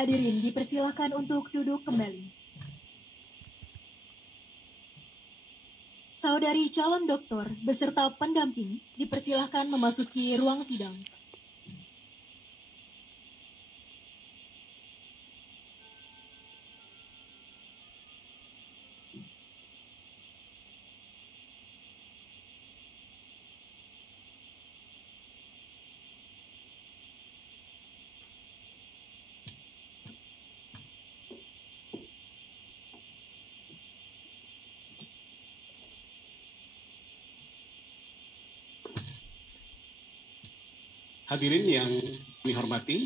Hadirin dipersilakan untuk duduk kembali. Saudari calon doktor beserta pendamping dipersilakan memasuki ruang sidang. Hadirin yang kami hormati,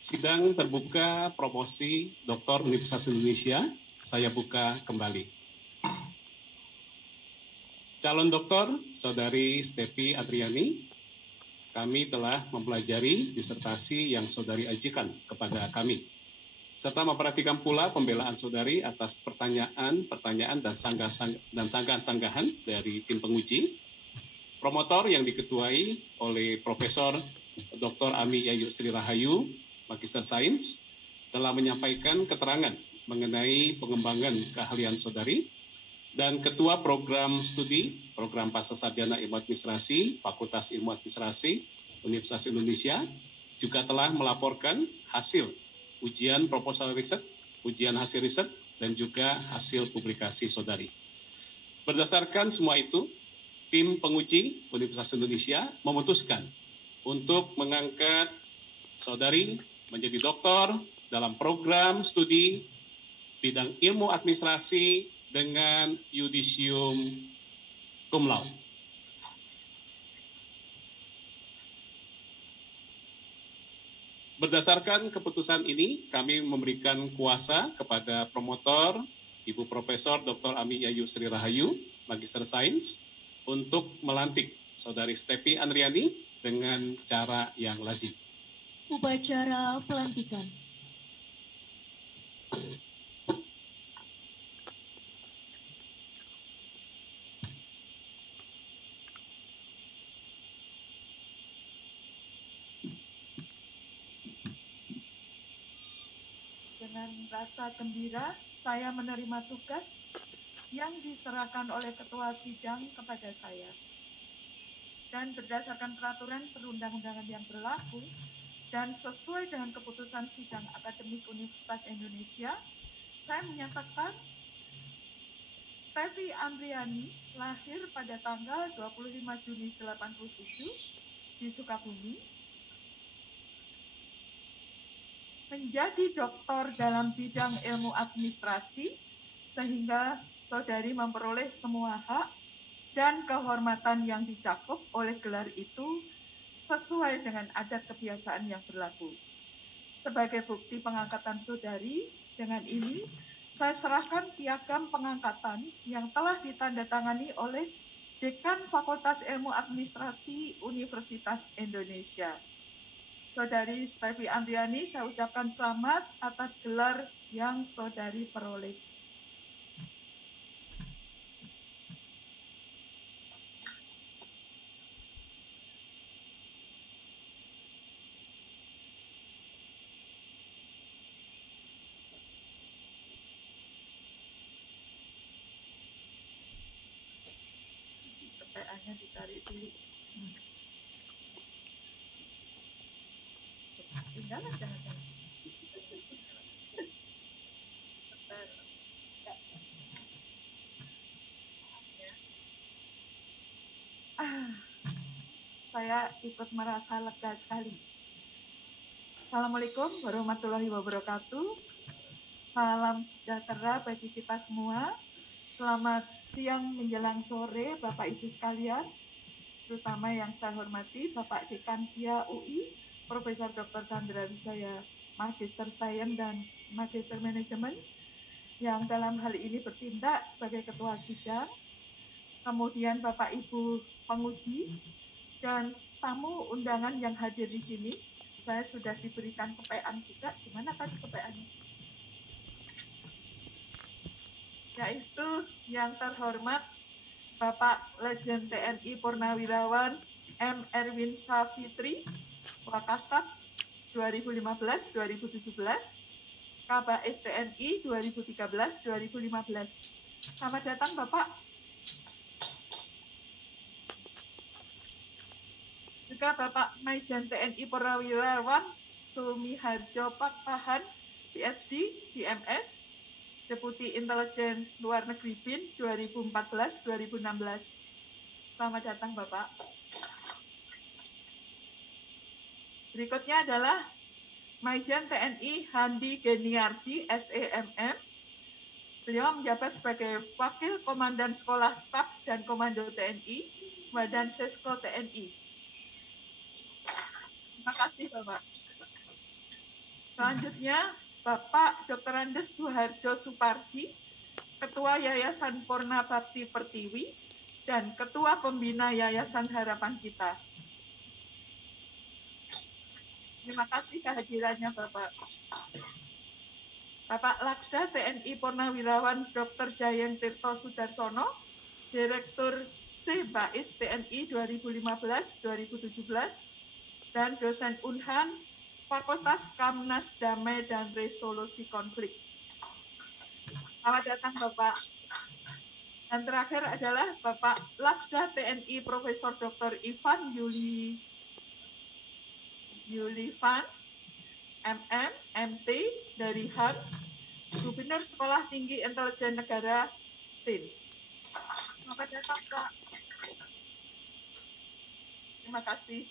sidang terbuka promosi Doktor Universitas Indonesia, saya buka kembali. Calon doktor, Saudari Stefi Adriani, kami telah mempelajari disertasi yang saudari ajukan kepada kami, serta memperhatikan pula pembelaan saudari atas pertanyaan dan sanggahan-sanggahan dari tim penguji. Promotor yang diketuai oleh Profesor Dr. Ami Yayu Sri Rahayu, Magister Sains, telah menyampaikan keterangan mengenai pengembangan keahlian saudari, dan Ketua Program Studi Program Pascasarjana Ilmu Administrasi Fakultas Ilmu Administrasi Universitas Indonesia juga telah melaporkan hasil ujian proposal riset, ujian hasil riset, dan juga hasil publikasi saudari. Berdasarkan semua itu, tim penguji Universitas Indonesia memutuskan untuk mengangkat saudari menjadi doktor dalam program studi bidang ilmu administrasi dengan yudisium cum laude. Berdasarkan keputusan ini, kami memberikan kuasa kepada promotor Ibu Profesor Dr. Ami Yayu Sri Rahayu, Magister Sains, untuk melantik Saudari Stefi Andriani dengan cara yang lazim. Upacara pelantikan. Dengan rasa gembira, saya menerima tugas yang diserahkan oleh Ketua Sidang kepada saya. Dan berdasarkan peraturan perundang-undangan yang berlaku dan sesuai dengan keputusan Sidang Akademik Universitas Indonesia, saya menyatakan Stefi Andriani lahir pada tanggal 25 Juni 1987 di Sukabumi, menjadi doktor dalam bidang ilmu administrasi, sehingga saudari memperoleh semua hak dan kehormatan yang dicakup oleh gelar itu sesuai dengan adat kebiasaan yang berlaku. Sebagai bukti pengangkatan saudari, dengan ini saya serahkan piagam pengangkatan yang telah ditandatangani oleh Dekan Fakultas Ilmu Administrasi Universitas Indonesia. Saudari Stefi Andriani, saya ucapkan selamat atas gelar yang saudari peroleh. PA-nya dicari dulu. Tinggalan jangan-jangan. Saya ikut merasa lega sekali. Assalamualaikum warahmatullahi wabarakatuh. Salam sejahtera bagi kita semua. Selamat siang menjelang sore Bapak Ibu sekalian, terutama yang saya hormati Bapak Dekan Via UI, Profesor Dr. Chandra Wijaya, Magister Sains dan Magister Manajemen, yang dalam hal ini bertindak sebagai Ketua Sidang, kemudian Bapak Ibu penguji, dan tamu undangan yang hadir di sini. Saya sudah diberikan kepean juga. Gimana tadi kepeannya? Yaitu yang terhormat Bapak Legend TNI Purnawirawan M. Erwin Safitri, Wakasat, 2015-2017, Kabais TNI 2013-2015. Selamat datang Bapak. Juga Bapak Maijen TNI Purnawirawan Sumiharjo Pakpahan, PhD, DMS, Deputi Intelijen Luar Negeri BIN 2014-2016. Selamat datang Bapak. Berikutnya adalah Maijen TNI Handi Geniardi, SEMM. Beliau menjabat sebagai Wakil Komandan Sekolah Staf dan Komando TNI, Badan Sesko TNI. Terima kasih Bapak. Selanjutnya, Bapak Dr. Andes Suharjo Supardi, Ketua Yayasan Purna Bakti Pertiwi, dan Ketua Pembina Yayasan Harapan Kita. Terima kasih kehadirannya Bapak. Bapak Laksda TNI Purnawirawan Dr. Jayeng Tirto Sudarsono, Direktur C-Bais TNI 2015-2017, dan dosen Unhan Fakultas Kamnas Damai dan Resolusi Konflik. Selamat datang Bapak. Dan terakhir adalah Bapak Laksda TNI Profesor Dr. Ivan Yulivan, MM, MT dari HAN, Gubernur Sekolah Tinggi Intelijen Negara, STIN. Selamat datang, Pak. Terima kasih.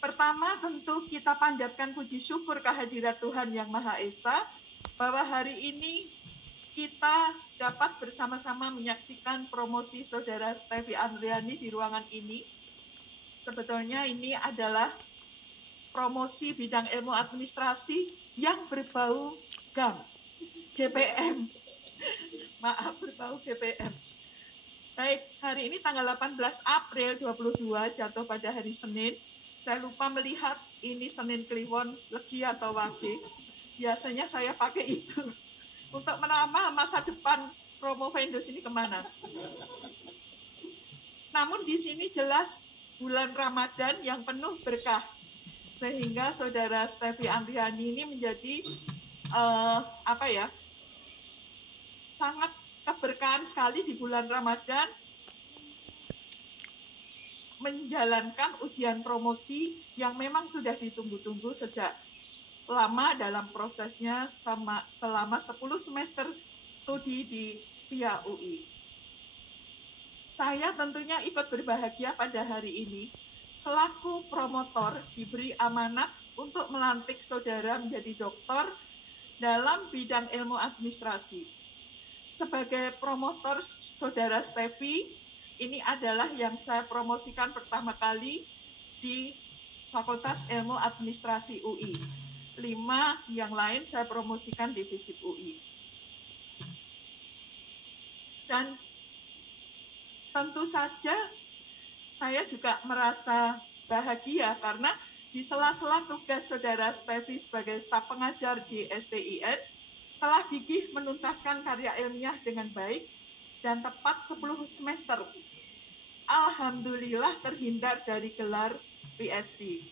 Pertama, tentu kita panjatkan puji syukur kehadirat Tuhan Yang Maha Esa, bahwa hari ini kita dapat bersama-sama menyaksikan promosi Saudara Stevi Andriani di ruangan ini. Sebetulnya ini adalah promosi bidang ilmu administrasi yang berbau GAM, GPM. Maaf, berbau GPM. Baik, hari ini tanggal 18 April 22 jatuh pada hari Senin. Saya lupa melihat ini Senin Kliwon, Legi atau Wage. Biasanya saya pakai itu untuk menambah masa depan promo Vendos ini kemana. Namun di sini jelas bulan Ramadan yang penuh berkah, sehingga Saudara Stevi Andriani ini menjadi sangat keberkahan sekali di bulan Ramadan, menjalankan ujian promosi yang memang sudah ditunggu-tunggu sejak lama dalam prosesnya selama 10 semester studi di via UI. Saya tentunya ikut berbahagia pada hari ini. Selaku promotor diberi amanat untuk melantik saudara menjadi doktor dalam bidang ilmu administrasi. Sebagai promotor saudara Stevi, ini adalah yang saya promosikan pertama kali di Fakultas Ilmu Administrasi UI. 5 yang lain saya promosikan di FISIP UI. Dan tentu saja saya juga merasa bahagia karena di sela-sela tugas saudara Stevi sebagai staf pengajar di STIN telah gigih menuntaskan karya ilmiah dengan baik dan tepat 10 semester. Alhamdulillah terhindar dari gelar PhD,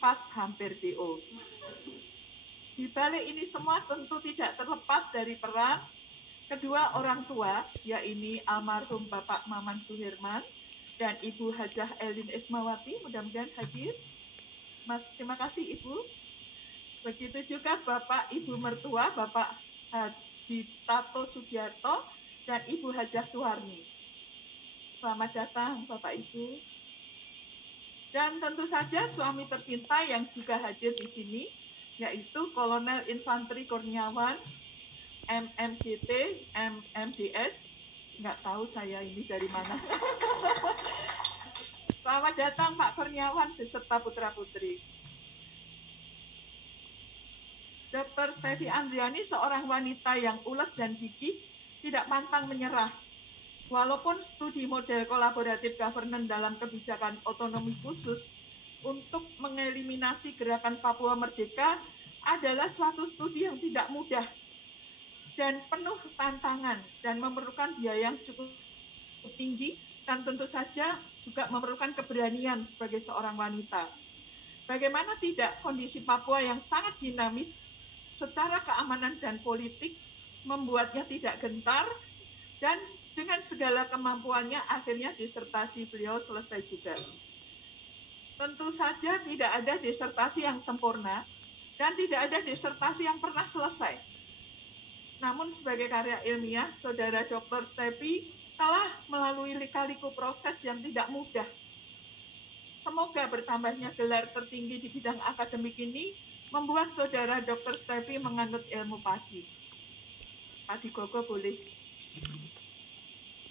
pas hampir DO. Di balik ini semua tentu tidak terlepas dari peran kedua orang tua, yaitu almarhum Bapak Maman Suherman dan Ibu Hajah Elin Ismawati, mudah-mudahan hadir. Terima kasih Ibu. Begitu juga Bapak Ibu mertua, Bapak Haji Tato Sugiarto dan Ibu Hajah Suwarni. Selamat datang Bapak Ibu. Dan tentu saja suami tercinta yang juga hadir di sini, yaitu Kolonel Infanteri Kurniawan, MMGT, MMDS, nggak tahu saya ini dari mana. Selamat datang Pak Kurniawan beserta putra-putri. Dr. Stevi Andriani seorang wanita yang ulet dan gigih, tidak pantang menyerah. Walaupun studi model kolaboratif governance dalam kebijakan otonomi khusus untuk mengeliminasi gerakan Papua Merdeka adalah suatu studi yang tidak mudah dan penuh tantangan dan memerlukan biaya yang cukup tinggi dan tentu saja juga memerlukan keberanian sebagai seorang wanita. Bagaimana tidak, kondisi Papua yang sangat dinamis secara keamanan dan politik membuatnya tidak gentar, dan dengan segala kemampuannya akhirnya disertasi beliau selesai juga. Tentu saja tidak ada disertasi yang sempurna dan tidak ada disertasi yang pernah selesai. Namun sebagai karya ilmiah, Saudara Dr. Stepi telah melalui lika-liku proses yang tidak mudah. Semoga bertambahnya gelar tertinggi di bidang akademik ini membuat Saudara Dr. Stepi menganut ilmu padi. Padi gogo boleh.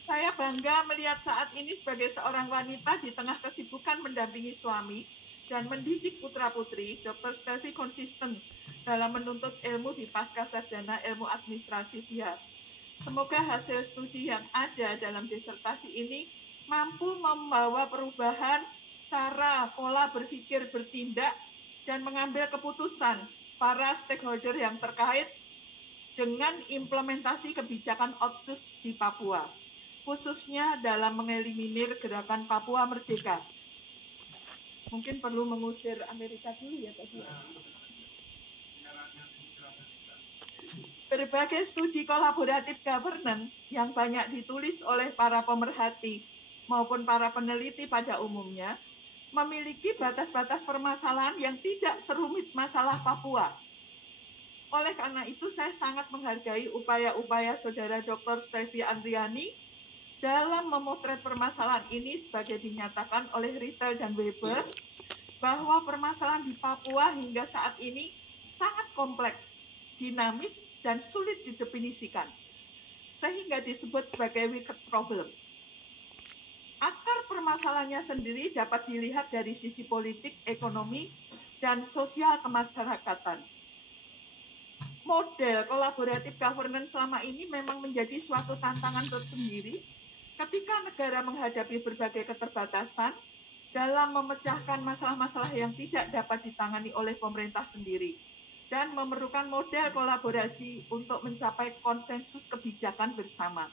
Saya bangga melihat saat ini sebagai seorang wanita di tengah kesibukan mendampingi suami dan mendidik putra-putri, Dr. Stepi konsisten dalam menuntut ilmu di Pascasarjana Ilmu Administrasi FIHAP. Semoga hasil studi yang ada dalam disertasi ini mampu membawa perubahan cara pola berpikir, bertindak, dan mengambil keputusan para stakeholder yang terkait dengan implementasi kebijakan Otsus di Papua, khususnya dalam mengeliminir gerakan Papua Merdeka. Mungkin perlu mengusir Amerika dulu ya Pak. Berbagai studi kolaboratif governance yang banyak ditulis oleh para pemerhati maupun para peneliti pada umumnya memiliki batas-batas permasalahan yang tidak serumit masalah Papua. Oleh karena itu, saya sangat menghargai upaya-upaya Saudara Dr. Stepi Andriani dalam memotret permasalahan ini sebagai dinyatakan oleh Rittel dan Weber, bahwa permasalahan di Papua hingga saat ini sangat kompleks, dinamis, dan sulit didefinisikan, sehingga disebut sebagai wicked problem. Akar permasalahannya sendiri dapat dilihat dari sisi politik, ekonomi, dan sosial kemasyarakatan. Model kolaboratif governance selama ini memang menjadi suatu tantangan tersendiri ketika negara menghadapi berbagai keterbatasan dalam memecahkan masalah-masalah yang tidak dapat ditangani oleh pemerintah sendiri dan memerlukan model kolaborasi untuk mencapai konsensus kebijakan bersama.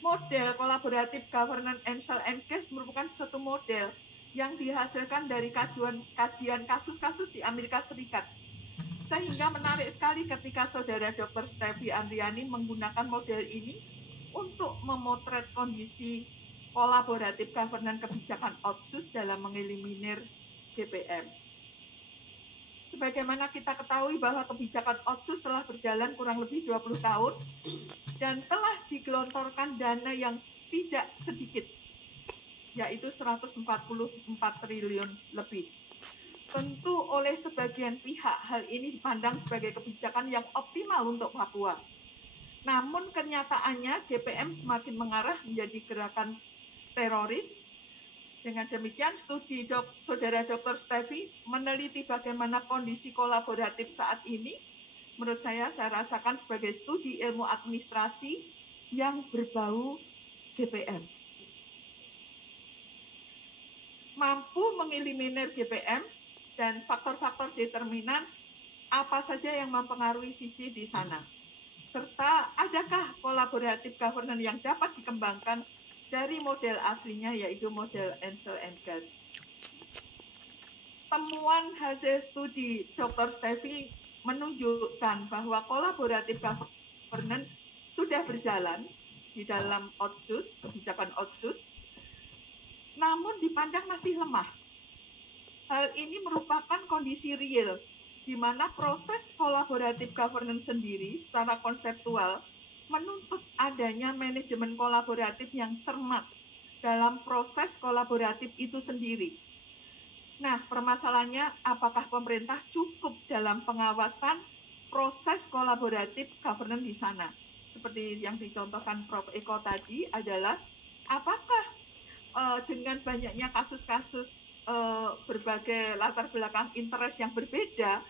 Model kolaboratif governance Ansel and Case merupakan suatu model yang dihasilkan dari kajian kasus-kasus di Amerika Serikat. Sehingga menarik sekali ketika Saudara Dr. Stepi Andriani menggunakan model ini untuk memotret kondisi kolaboratif governance kebijakan Otsus dalam mengeliminir GPM. Sebagaimana kita ketahui bahwa kebijakan Otsus telah berjalan kurang lebih 20 tahun dan telah digelontorkan dana yang tidak sedikit, yaitu 144 triliun lebih. Tentu oleh sebagian pihak hal ini dipandang sebagai kebijakan yang optimal untuk Papua. Namun kenyataannya GPM semakin mengarah menjadi gerakan teroris. Dengan demikian studi Saudara Dr. Stepi meneliti bagaimana kondisi kolaboratif saat ini. Menurut saya rasakan sebagai studi ilmu administrasi yang berbau GPM. Mampu mengeliminir GPM dan faktor-faktor determinan apa saja yang mempengaruhi CG di sana. Serta adakah kolaboratif governance yang dapat dikembangkan dari model aslinya, yaitu model Ansel and Case. Temuan hasil studi Dr. Stepi menunjukkan bahwa kolaboratif governance sudah berjalan di dalam Otsus, kebijakan Otsus, namun dipandang masih lemah. Hal ini merupakan kondisi real, di mana proses kolaboratif governance sendiri secara konseptual menuntut adanya manajemen kolaboratif yang cermat dalam proses kolaboratif itu sendiri. Nah, permasalahannya apakah pemerintah cukup dalam pengawasan proses kolaboratif governance di sana? Seperti yang dicontohkan Prof. Eko tadi adalah apakah dengan banyaknya kasus-kasus berbagai latar belakang interest yang berbeda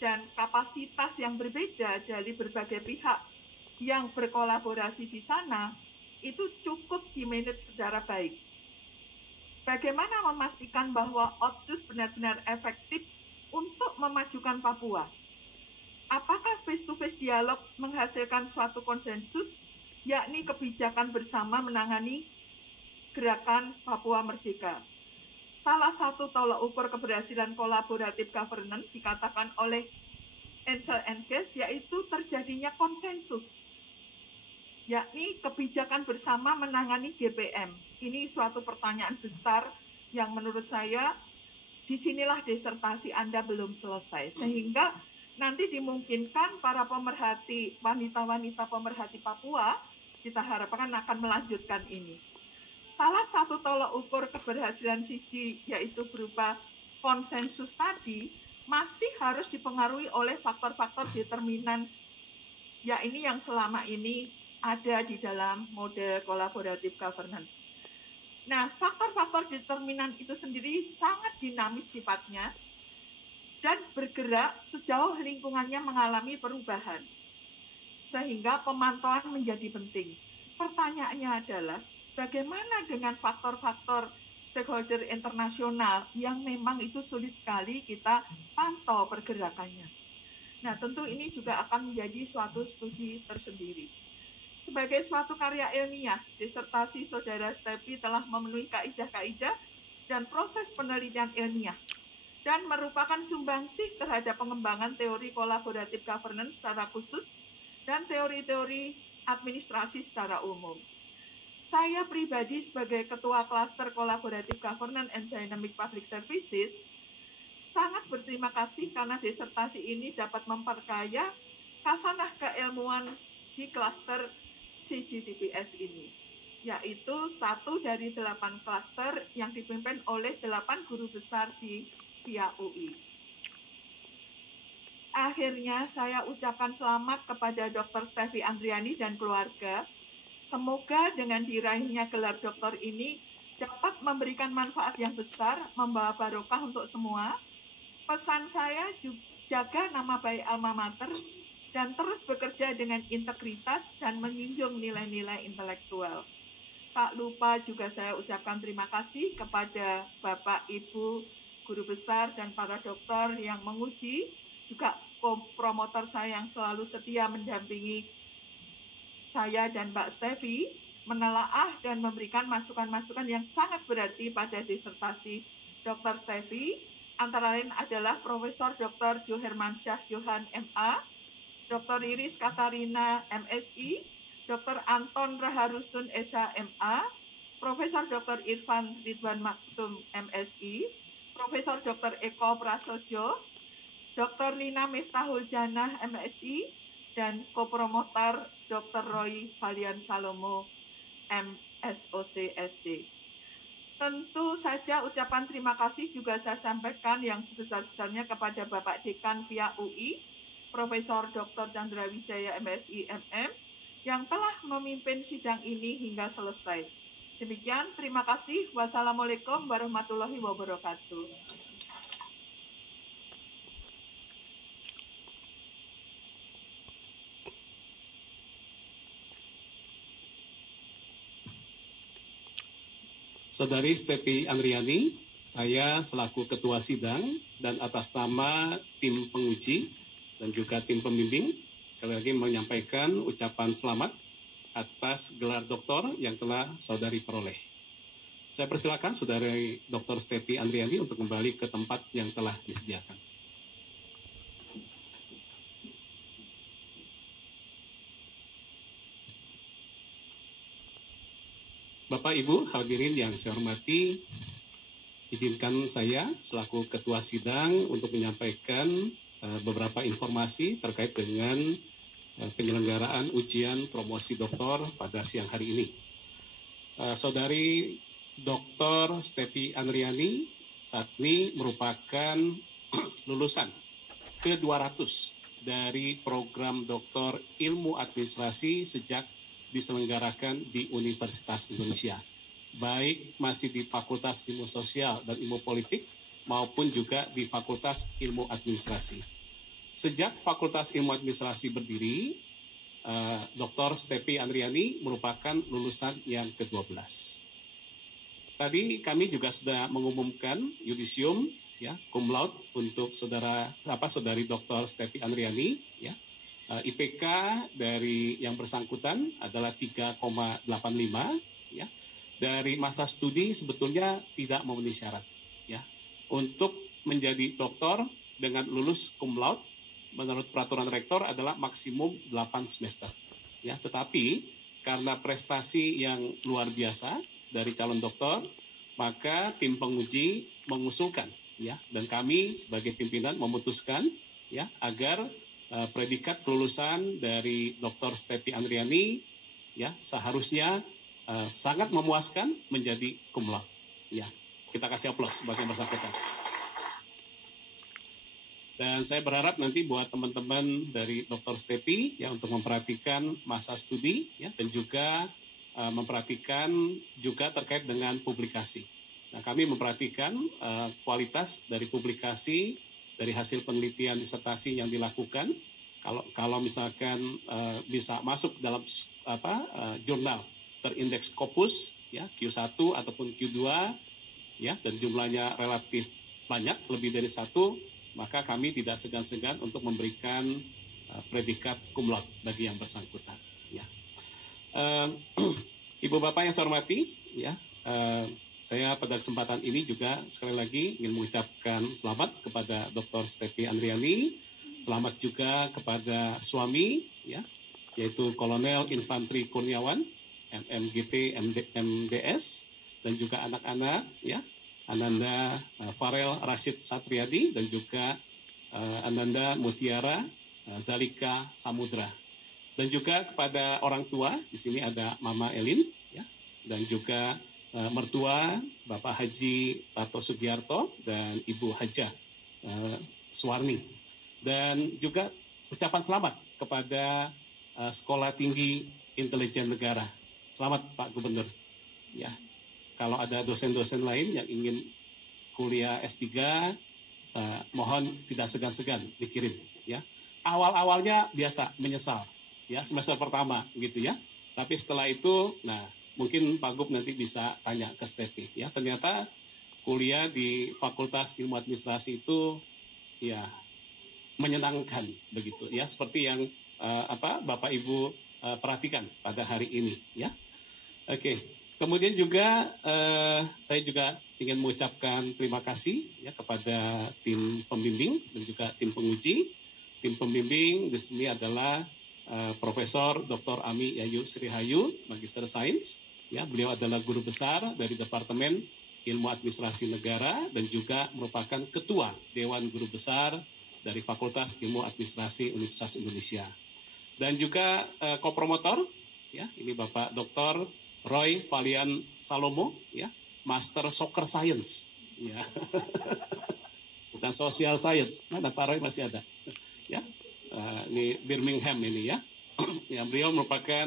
dan kapasitas yang berbeda dari berbagai pihak yang berkolaborasi di sana, itu cukup di-manage secara baik. Bagaimana memastikan bahwa Otsus benar-benar efektif untuk memajukan Papua? Apakah face-to-face dialog menghasilkan suatu konsensus, yakni kebijakan bersama menangani gerakan Papua Merdeka? salah satu tolak ukur keberhasilan kolaboratif governance dikatakan oleh Ansel and Case yaitu terjadinya konsensus, yakni kebijakan bersama menangani GPM. Ini suatu pertanyaan besar yang menurut saya disinilah disertasi Anda belum selesai, sehingga nanti dimungkinkan para pemerhati, wanita-wanita pemerhati Papua, kita harapkan akan melanjutkan ini. Salah satu tolak ukur keberhasilan CICI yaitu berupa konsensus tadi masih harus dipengaruhi oleh faktor-faktor determinan, ya ini yang selama ini ada di dalam model kolaboratif governance. Nah, faktor-faktor determinan itu sendiri sangat dinamis sifatnya dan bergerak sejauh lingkungannya mengalami perubahan, sehingga pemantauan menjadi penting. Pertanyaannya adalah, bagaimana dengan faktor-faktor stakeholder internasional yang memang itu sulit sekali kita pantau pergerakannya? Nah, tentu ini juga akan menjadi suatu studi tersendiri. Sebagai suatu karya ilmiah, disertasi Saudara Stepi telah memenuhi kaidah-kaidah dan proses penelitian ilmiah dan merupakan sumbangsih terhadap pengembangan teori kolaboratif governance secara khusus dan teori-teori administrasi secara umum. Saya pribadi sebagai Ketua Klaster Collaborative Governance and Dynamic Public Services sangat berterima kasih karena disertasi ini dapat memperkaya khasanah keilmuan di klaster CGDPS ini, yaitu 1 dari 8 klaster yang dipimpin oleh 8 guru besar di via UI. Akhirnya saya ucapkan selamat kepada Dr. Stefi Andriani dan keluarga. Semoga dengan diraihnya gelar doktor ini dapat memberikan manfaat yang besar, membawa barokah untuk semua. Pesan saya, jaga nama baik alma mater dan terus bekerja dengan integritas dan menjunjung nilai-nilai intelektual. Tak lupa juga saya ucapkan terima kasih kepada Bapak, Ibu, guru besar dan para dokter yang menguji, juga promotor saya yang selalu setia mendampingi saya dan Mbak Stefi menelaah dan memberikan masukan-masukan yang sangat berarti pada disertasi Dr. Stefi, antara lain adalah Profesor Dr. Johermansyah Johan MA, Dr. Iris Katarina MSI, Dr. Anton Raharusun Esa MA, Profesor Dr. Irfan Ridwan Maksum MSI, Profesor Dr. Eko Prasojo, Dr. Lina Miftahul Janah MSI, dan kopromotor Dr. Roy Valian Salomo MSOC SD. Tentu saja ucapan terima kasih juga saya sampaikan yang sebesar-besarnya kepada Bapak Dekan via UI, Profesor Dr. Chandra Wijaya MSI MM, yang telah memimpin sidang ini hingga selesai. Demikian, terima kasih. Wassalamualaikum warahmatullahi wabarakatuh. Saudari Stepi Andriani, saya selaku Ketua Sidang dan atas nama tim penguji dan juga tim pembimbing, sekali lagi menyampaikan ucapan selamat atas gelar doktor yang telah saudari peroleh. Saya persilakan Saudari Dr. Stepi Andriani untuk kembali ke tempat yang telah disediakan. Bapak, Ibu, hadirin yang saya hormati, izinkan saya selaku Ketua Sidang untuk menyampaikan beberapa informasi terkait dengan penyelenggaraan ujian promosi doktor pada siang hari ini. Saudari Dr. Stepi Andriani saat ini merupakan lulusan ke-200 dari program Doktor Ilmu Administrasi sejak diselenggarakan di Universitas Indonesia, baik masih di Fakultas Ilmu Sosial dan Ilmu Politik maupun juga di Fakultas Ilmu Administrasi. Sejak Fakultas Ilmu Administrasi berdiri, Dr. Stepi Andriani merupakan lulusan yang ke-12. Tadi kami juga sudah mengumumkan yudisium ya, cum laude untuk saudari Dr. Stepi Andriani ya. IPK dari yang bersangkutan adalah 3,85 ya. Dari masa studi sebetulnya tidak memenuhi syarat. ya. Untuk menjadi doktor dengan lulus cum laude menurut peraturan rektor adalah maksimum 8 semester. Ya, tetapi karena prestasi yang luar biasa dari calon doktor, maka tim penguji mengusulkan, ya, dan kami sebagai pimpinan memutuskan, ya, agar predikat kelulusan dari Dr. Stepi Andriani, ya, seharusnya sangat memuaskan menjadi cum laude. Ya, kita kasih aplaus bagi yang bersangkutan. Dan saya berharap nanti buat teman-teman dari Dr. Stepi ya untuk memperhatikan masa studi ya dan juga memperhatikan juga terkait dengan publikasi. Nah, kami memperhatikan kualitas dari publikasi dari hasil penelitian disertasi yang dilakukan. Kalau misalkan bisa masuk dalam jurnal terindeks Scopus ya Q1 ataupun Q2 ya dan jumlahnya relatif banyak lebih dari 1, maka kami tidak segan-segan untuk memberikan predikat cum laude bagi yang bersangkutan. Ya. Ibu Bapak yang saya hormati, ya, saya pada kesempatan ini juga sekali lagi ingin mengucapkan selamat kepada Dr. Stepi Andriani, selamat juga kepada suami, ya, yaitu Kolonel Infantri Kurniawan, MMGT MDS, dan juga anak-anak, ya. Ananda Farel Rashid Satriadi dan juga Ananda Mutiara Zalika Samudra. Dan juga kepada orang tua, di sini ada Mama Elin ya, dan juga mertua Bapak Haji Tato Sugiarto dan Ibu Haja Suwarni. Dan juga ucapan selamat kepada Sekolah Tinggi Intelijen Negara. Selamat Pak Gubernur. Ya. Kalau ada dosen-dosen lain yang ingin kuliah S3, mohon tidak segan-segan dikirim. Ya, awal-awalnya biasa menyesal, ya semester pertama gitu ya. Tapi setelah itu, nah mungkin Pak Gub nanti bisa tanya ke Stepi. Ya, ternyata kuliah di Fakultas Ilmu Administrasi itu, ya menyenangkan begitu. Ya, seperti yang Bapak Ibu perhatikan pada hari ini. Ya, oke. Kemudian juga saya juga ingin mengucapkan terima kasih ya kepada tim pembimbing dan juga tim penguji. Tim pembimbing di sini adalah Profesor Dr. Ami Yayu Srihayu, Magister Sains. Ya, beliau adalah guru besar dari Departemen Ilmu Administrasi Negara dan juga merupakan Ketua Dewan Guru Besar dari Fakultas Ilmu Administrasi Universitas Indonesia. Dan juga kopromotor, ya ini Bapak Dr. Roy Valian Salomo, ya, Master Soccer Science, ya, bukan Social Science. Mana Pak Roy masih ada, ya, ini Birmingham ini ya, ya beliau merupakan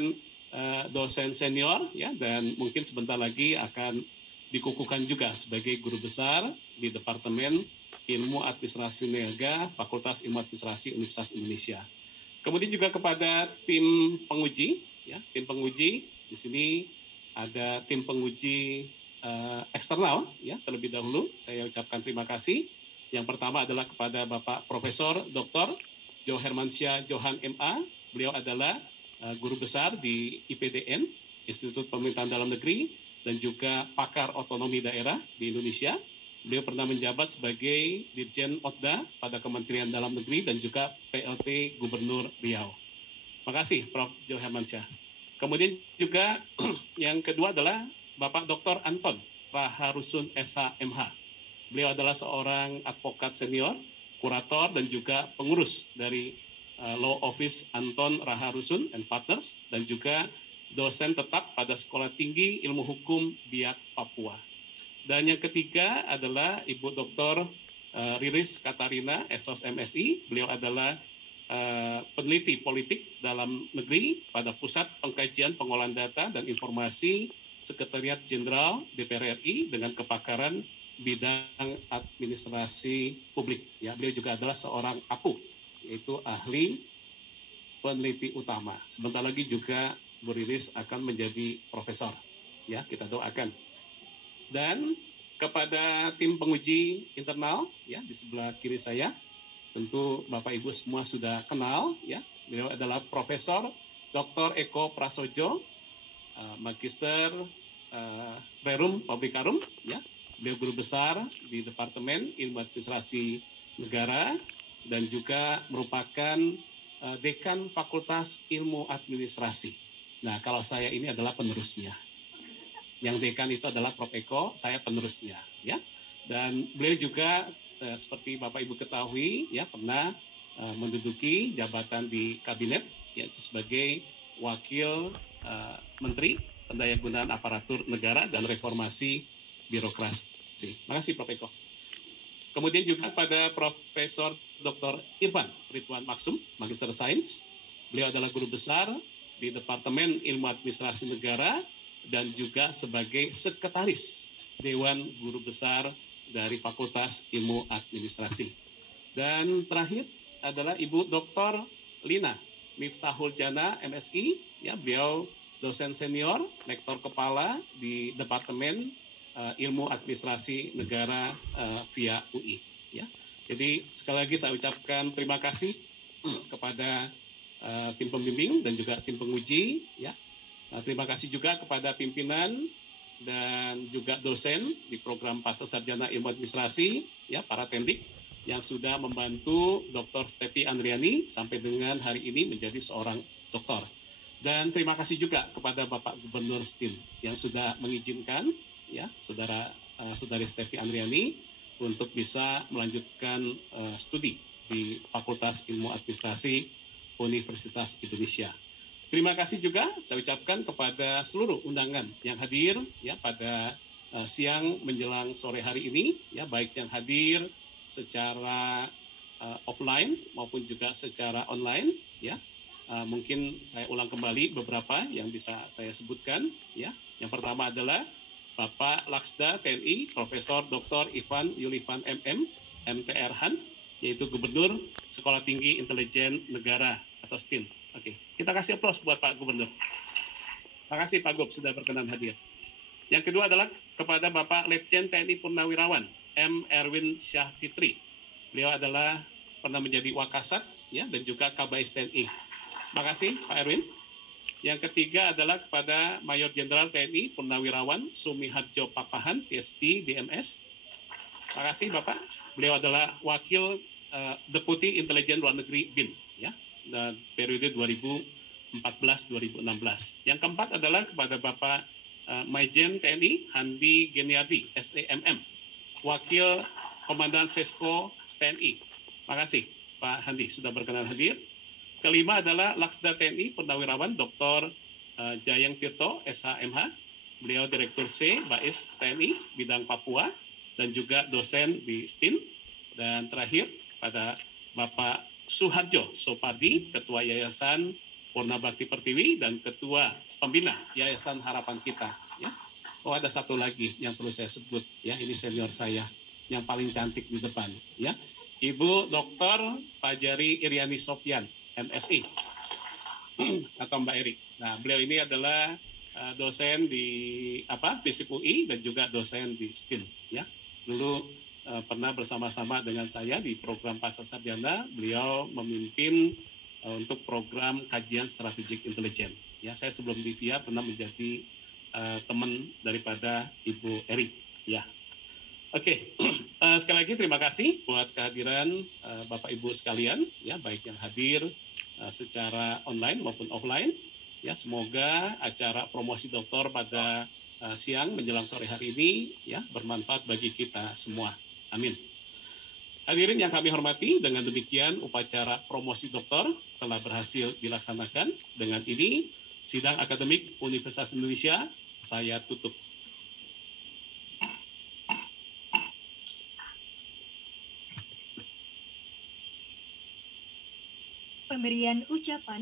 dosen senior, ya, dan mungkin sebentar lagi akan dikukuhkan juga sebagai guru besar di Departemen Ilmu Administrasi Niaga Fakultas Ilmu Administrasi Universitas Indonesia. Kemudian juga kepada tim penguji, ya, tim penguji di sini. Ada tim penguji eksternal, ya terlebih dahulu saya ucapkan terima kasih. Yang pertama adalah kepada Bapak Profesor Dr. Jo Hermansyah Johan MA. Beliau adalah guru besar di IPDN, Institut Pemerintahan Dalam Negeri, dan juga pakar otonomi daerah di Indonesia. Beliau pernah menjabat sebagai Dirjen Otda pada Kementerian Dalam Negeri dan juga PLT Gubernur Riau. Terima kasih Prof. Jo Hermansyah. Kemudian juga yang kedua adalah Bapak Dr. Anton Raharusun SH.MH. Beliau adalah seorang advokat senior, kurator dan juga pengurus dari Law Office Anton Raharusun and Partners dan juga dosen tetap pada Sekolah Tinggi Ilmu Hukum Biak Papua. Dan yang ketiga adalah Ibu Dr. Riris Katarina, SOS MSI. Beliau adalah peneliti politik dalam negeri pada Pusat Pengkajian Pengolahan Data dan Informasi Sekretariat Jenderal DPR RI dengan kepakaran bidang administrasi publik. Ya, beliau juga adalah seorang APU, yaitu ahli peneliti utama. Sebentar lagi juga Bu Riris akan menjadi profesor. Ya, kita doakan. Dan kepada tim penguji internal, ya di sebelah kiri saya. Tentu Bapak Ibu semua sudah kenal, ya. Beliau adalah Profesor Dr. Eko Prasojo, Magister Rerum Publicarum, ya, Beliau guru besar di Departemen Ilmu Administrasi Negara dan juga merupakan Dekan Fakultas Ilmu Administrasi. Nah, kalau saya ini adalah penerusnya. Yang dekan itu adalah Prof. Eko, saya penerusnya, ya. Dan beliau juga seperti Bapak Ibu ketahui, ya, pernah menduduki jabatan di kabinet, yaitu sebagai Wakil Menteri Pendayagunaan Aparatur Negara dan Reformasi Birokrasi. Terima kasih, Prof. Eko. Kemudian juga pada Profesor Dr. Irfan Ridwan Maksum, Magister Sains. Beliau adalah guru besar di Departemen Ilmu Administrasi Negara dan juga sebagai Sekretaris Dewan Guru Besar dari Fakultas Ilmu Administrasi. Dan terakhir adalah Ibu Dr. Lina Miftahul Jana, MSI. Ya, beliau dosen senior, lektor kepala di Departemen Ilmu Administrasi Negara via UI. Ya. Jadi sekali lagi saya ucapkan terima kasih kepada tim pembimbing dan juga tim penguji. Ya. Terima kasih juga kepada pimpinan dan juga dosen di program Pasca Sarjana Ilmu Administrasi, ya, para tendik yang sudah membantu Dr. Stepi Andriani sampai dengan hari ini menjadi seorang doktor. Dan terima kasih juga kepada Bapak Gubernur STIN yang sudah mengizinkan, ya, saudari Stepi Andriani untuk bisa melanjutkan studi di Fakultas Ilmu Administrasi Universitas Indonesia. Terima kasih juga saya ucapkan kepada seluruh undangan yang hadir, ya, pada siang menjelang sore hari ini, ya, baik yang hadir secara offline maupun juga secara online, ya. Mungkin saya ulang kembali beberapa yang bisa saya sebutkan, ya. Yang pertama adalah Bapak Laksda TNI Profesor Dr. Ivan Yulivan MM, MTR Han, yaitu Gubernur Sekolah Tinggi Intelijen Negara atau STIN. Oke, kita kasih aplaus buat Pak Gubernur. Terima kasih Pak Gub sudah berkenan hadir. Yang kedua adalah kepada Bapak Letjen TNI Purnawirawan M. Erwin Syah Fitri. Beliau adalah pernah menjadi Wakasat, ya, dan juga Kabais TNI. Terima kasih Pak Erwin. Yang ketiga adalah kepada Mayor Jenderal TNI Purnawirawan Sumiharjo Papahan, PhD, DMS. Terima kasih Bapak. Beliau adalah Wakil Deputi Intelijen Luar Negeri BIN, ya, dan periode 2014-2016. Yang keempat adalah kepada Bapak Maijen TNI Handi Geniardi, SEMM, Wakil Komandan Sesko TNI. Terima kasih Pak Handi sudah berkenan hadir. Kelima adalah Laksda TNI Purnawirawan Dr. Jayeng Tirto, SHMH. Beliau Direktur C, Bais TNI, bidang Papua, dan juga dosen di STIN. Dan terakhir, pada Bapak Suharjo Sopardi, Ketua Yayasan Purna Bakti Pertiwi dan Ketua Pembina Yayasan Harapan Kita. Ya. Oh, ada satu lagi yang perlu saya sebut, ya, ini senior saya yang paling cantik di depan, ya, Ibu Dr. Fajari Iriani Sofyan, MSI atau Mbak Eri. Nah, beliau ini adalah dosen di FISIP UI dan juga dosen di STIN. Ya, dulu pernah bersama-sama dengan saya di program Pasca Sarjana. Beliau memimpin untuk program kajian strategik intelijen. Ya, saya sebelum di VIA pernah menjadi teman daripada Ibu Eri. Ya, oke. Sekali lagi terima kasih buat kehadiran Bapak Ibu sekalian, ya, baik yang hadir secara online maupun offline. Ya, semoga acara promosi doktor pada siang menjelang sore hari ini, ya, bermanfaat bagi kita semua. Amin. Hadirin yang kami hormati, dengan demikian upacara promosi doktor telah berhasil dilaksanakan. Dengan ini sidang akademik Universitas Indonesia saya tutup. Pemberian ucapan